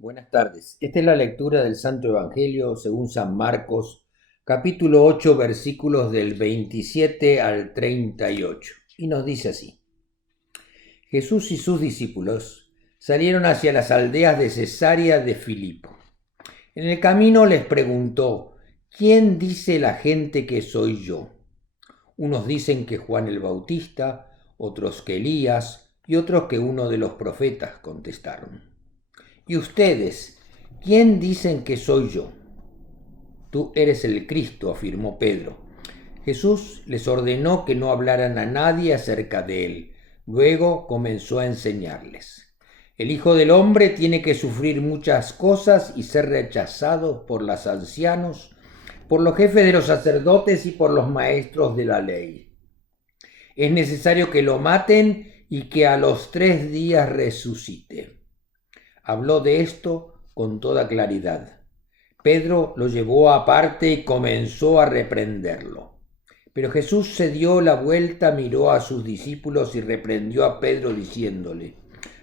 Buenas tardes. Esta es la lectura del Santo Evangelio según San Marcos, capítulo 8, versículos del 27 al 38. Y nos dice así: Jesús y sus discípulos salieron hacia las aldeas de Cesarea de Filipo. En el camino les preguntó: ¿Quién dice la gente que soy yo? Unos dicen que Juan el Bautista, otros que Elías y otros que uno de los profetas, contestaron. ¿Y ustedes, quién dicen que soy yo? Tú eres el Cristo, afirmó Pedro. Jesús les ordenó que no hablaran a nadie acerca de él. Luego comenzó a enseñarles. El Hijo del Hombre tiene que sufrir muchas cosas y ser rechazado por los ancianos, por los jefes de los sacerdotes y por los maestros de la ley. Es necesario que lo maten y que a los 3 días resucite. Habló de esto con toda claridad. Pedro lo llevó aparte y comenzó a reprenderlo. Pero Jesús se dio la vuelta, miró a sus discípulos y reprendió a Pedro diciéndole: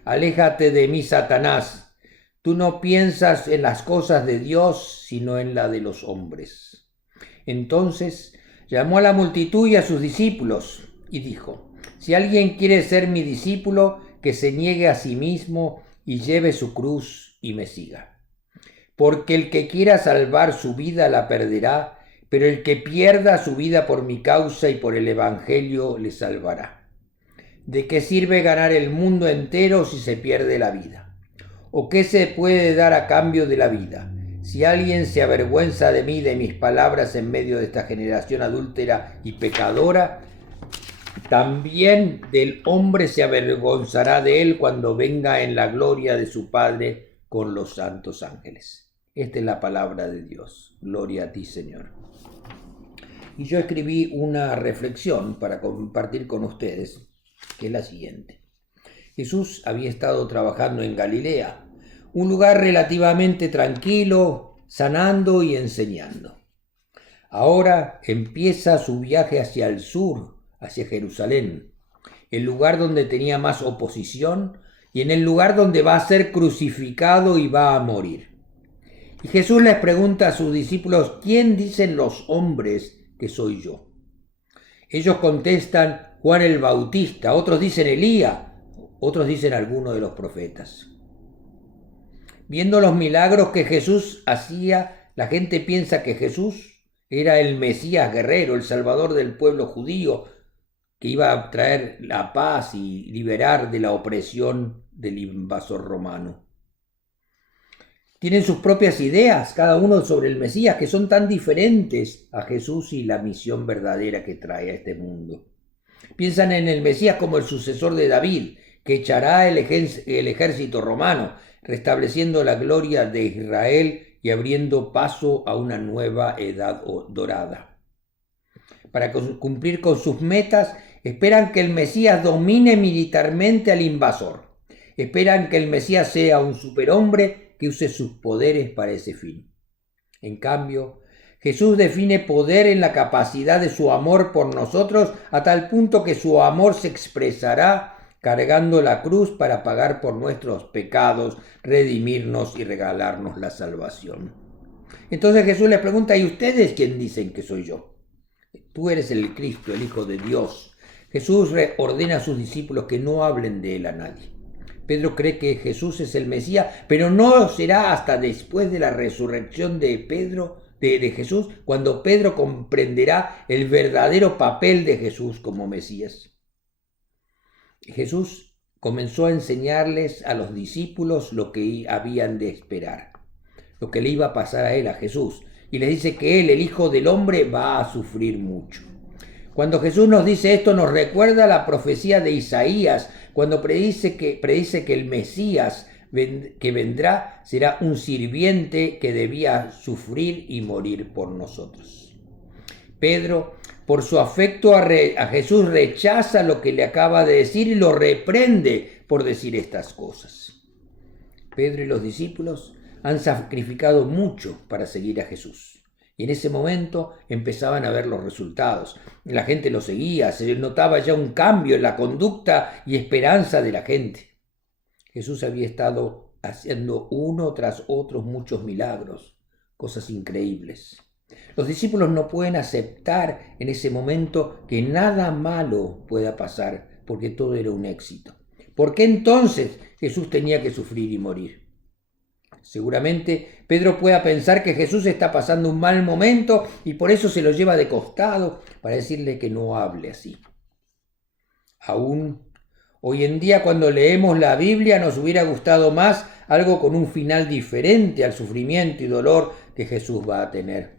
Aléjate de mí, Satanás. Tú no piensas en las cosas de Dios, sino en la de los hombres. Entonces llamó a la multitud y a sus discípulos y dijo: Si alguien quiere ser mi discípulo, que se niegue a sí mismo y lleve su cruz y me siga. Porque el que quiera salvar su vida la perderá, pero el que pierda su vida por mi causa y por el Evangelio le salvará. ¿De qué sirve ganar el mundo entero si se pierde la vida? ¿O qué se puede dar a cambio de la vida? Si alguien se avergüenza de mí, de mis palabras en medio de esta generación adúltera y pecadora, también del hombre se avergonzará de él cuando venga en la gloria de su Padre con los santos ángeles. Esta es la palabra de Dios. Gloria a ti, Señor. Y yo escribí una reflexión para compartir con ustedes, que es la siguiente. Jesús había estado trabajando en Galilea, un lugar relativamente tranquilo, sanando y enseñando. Ahora empieza su viaje hacia el sur, hacia Jerusalén, el lugar donde tenía más oposición y en el lugar donde va a ser crucificado y va a morir. Y Jesús les pregunta a sus discípulos: ¿Quién dicen los hombres que soy yo? Ellos contestan: Juan el Bautista, otros dicen Elías, otros dicen alguno de los profetas. Viendo los milagros que Jesús hacía, la gente piensa que Jesús era el Mesías guerrero, el Salvador del pueblo judío, que iba a traer la paz y liberar de la opresión del invasor romano. Tienen sus propias ideas, cada uno sobre el Mesías, que son tan diferentes a Jesús y la misión verdadera que trae a este mundo. Piensan en el Mesías como el sucesor de David, que echará el ejército romano, restableciendo la gloria de Israel y abriendo paso a una nueva edad dorada. Para cumplir con sus metas, esperan que el Mesías domine militarmente al invasor. Esperan que el Mesías sea un superhombre que use sus poderes para ese fin. En cambio, Jesús define poder en la capacidad de su amor por nosotros, a tal punto que su amor se expresará cargando la cruz para pagar por nuestros pecados, redimirnos y regalarnos la salvación. Entonces Jesús les pregunta: ¿y ustedes quién dicen que soy yo? Tú eres el Cristo, el Hijo de Dios. Jesús ordena a sus discípulos que no hablen de él a nadie. Pedro cree que Jesús es el Mesías, pero no será hasta después de la resurrección de Jesús, cuando Pedro comprenderá el verdadero papel de Jesús como Mesías. Jesús comenzó a enseñarles a los discípulos lo que habían de esperar, lo que le iba a pasar a él, a Jesús, y les dice que él, el Hijo del Hombre, va a sufrir mucho. Cuando Jesús nos dice esto, nos recuerda la profecía de Isaías, cuando predice que el Mesías que vendrá será un sirviente que debía sufrir y morir por nosotros. Pedro, por su afecto a Jesús, rechaza lo que le acaba de decir y lo reprende por decir estas cosas. Pedro y los discípulos han sacrificado mucho para seguir a Jesús. Y en ese momento empezaban a ver los resultados. La gente lo seguía, se notaba ya un cambio en la conducta y esperanza de la gente. Jesús había estado haciendo uno tras otro muchos milagros, cosas increíbles. Los discípulos no pueden aceptar en ese momento que nada malo pueda pasar, porque todo era un éxito. ¿Por qué entonces Jesús tenía que sufrir y morir? Seguramente Pedro pueda pensar que Jesús está pasando un mal momento y por eso se lo lleva de costado para decirle que no hable así. Aún hoy en día, cuando leemos la Biblia, nos hubiera gustado más algo con un final diferente al sufrimiento y dolor que Jesús va a tener.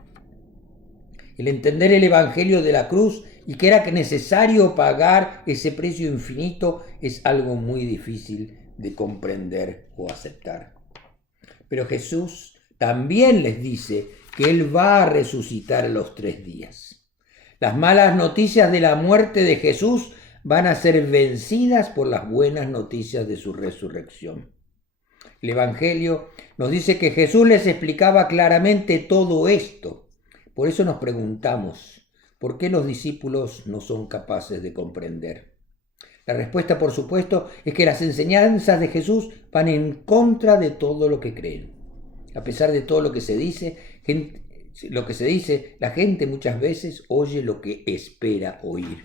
El entender el Evangelio de la cruz y que era necesario pagar ese precio infinito es algo muy difícil de comprender o aceptar. Pero Jesús también les dice que Él va a resucitar a los 3 días. Las malas noticias de la muerte de Jesús van a ser vencidas por las buenas noticias de su resurrección. El Evangelio nos dice que Jesús les explicaba claramente todo esto. Por eso nos preguntamos, ¿por qué los discípulos no son capaces de comprender? La respuesta, por supuesto, es que las enseñanzas de Jesús van en contra de todo lo que creen. A pesar de todo lo que se dice, la gente muchas veces oye lo que espera oír.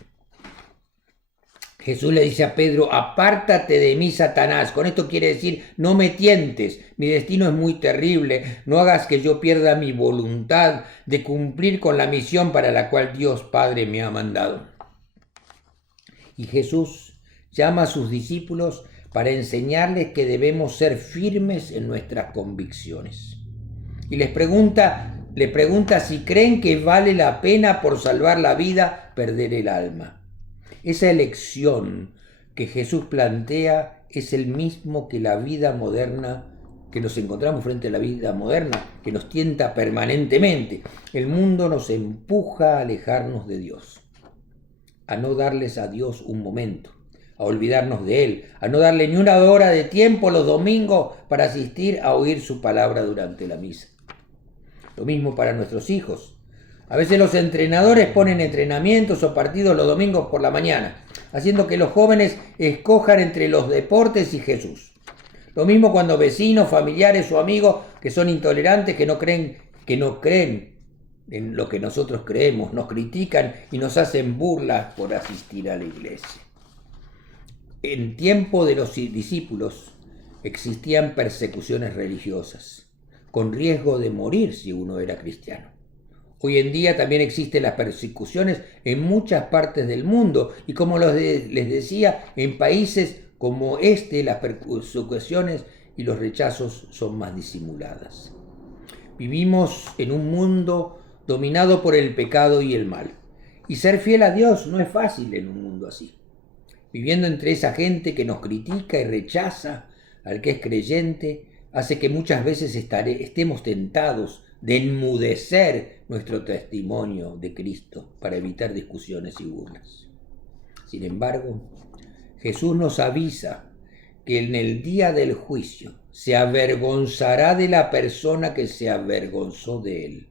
Jesús le dice a Pedro, apártate de mí, Satanás. Con esto quiere decir, no me tientes, mi destino es muy terrible, no hagas que yo pierda mi voluntad de cumplir con la misión para la cual Dios Padre me ha mandado. Y Jesús llama a sus discípulos para enseñarles que debemos ser firmes en nuestras convicciones. Y les pregunta si creen que vale la pena por salvar la vida perder el alma. Esa elección que Jesús plantea es el mismo que la vida moderna, que nos encontramos frente a la vida moderna, que nos tienta permanentemente. El mundo nos empuja a alejarnos de Dios, a no darles a Dios un momento, a olvidarnos de Él, a no darle ni una hora de tiempo los domingos para asistir a oír su palabra durante la misa. Lo mismo para nuestros hijos. A veces los entrenadores ponen entrenamientos o partidos los domingos por la mañana, haciendo que los jóvenes escojan entre los deportes y Jesús. Lo mismo cuando vecinos, familiares o amigos que son intolerantes, que no creen en lo que nosotros creemos, nos critican y nos hacen burlas por asistir a la iglesia. En tiempo de los discípulos existían persecuciones religiosas, con riesgo de morir si uno era cristiano. Hoy en día también existen las persecuciones en muchas partes del mundo y como les decía, en países como las persecuciones y los rechazos son más disimuladas. Vivimos en un mundo dominado por el pecado y el mal. Y ser fiel a Dios no es fácil en un mundo así. Viviendo entre esa gente que nos critica y rechaza al que es creyente, hace que muchas veces estemos tentados de enmudecer nuestro testimonio de Cristo para evitar discusiones y burlas. Sin embargo, Jesús nos avisa que en el día del juicio se avergonzará de la persona que se avergonzó de él,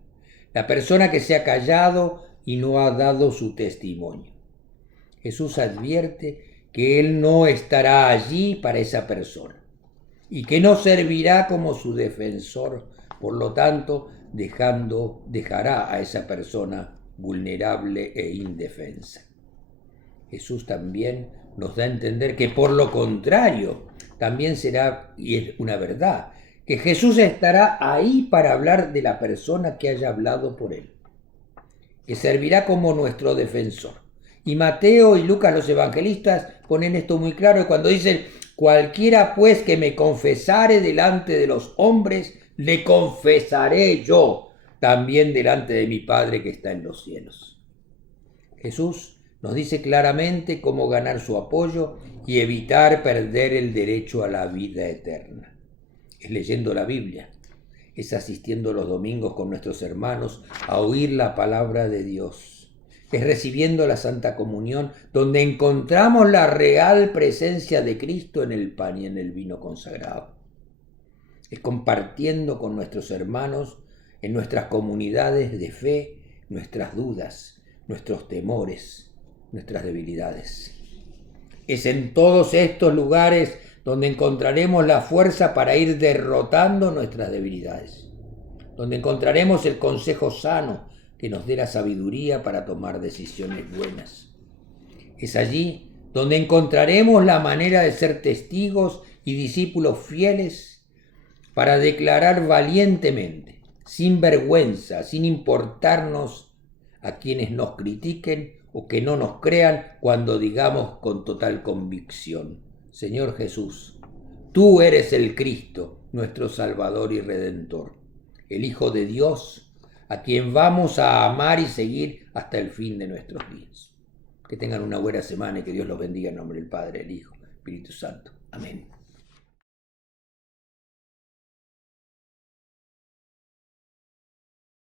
la persona que se ha callado y no ha dado su testimonio. Jesús advierte que Él no estará allí para esa persona y que no servirá como su defensor, por lo tanto, dejará a esa persona vulnerable e indefensa. Jesús también nos da a entender que por lo contrario, también será, y es una verdad, que Jesús estará ahí para hablar de la persona que haya hablado por Él, que servirá como nuestro defensor. Y Mateo y Lucas, los evangelistas, ponen esto muy claro cuando dicen, cualquiera pues que me confesare delante de los hombres, le confesaré yo también delante de mi Padre que está en los cielos. Jesús nos dice claramente cómo ganar su apoyo y evitar perder el derecho a la vida eterna. Es leyendo la Biblia, es asistiendo los domingos con nuestros hermanos a oír la palabra de Dios, es recibiendo la Santa Comunión, donde encontramos la real presencia de Cristo en el pan y en el vino consagrado. Es compartiendo con nuestros hermanos en nuestras comunidades de fe nuestras dudas, nuestros temores, nuestras debilidades. Es en todos estos lugares donde encontraremos la fuerza para ir derrotando nuestras debilidades, donde encontraremos el consejo sano que nos dé la sabiduría para tomar decisiones buenas. Es allí donde encontraremos la manera de ser testigos y discípulos fieles para declarar valientemente, sin vergüenza, sin importarnos a quienes nos critiquen o que no nos crean cuando digamos con total convicción: Señor Jesús, tú eres el Cristo, nuestro Salvador y Redentor, el Hijo de Dios, a quien vamos a amar y seguir hasta el fin de nuestros días. Que tengan una buena semana y que Dios los bendiga en nombre del Padre, del Hijo, Espíritu Santo. Amén.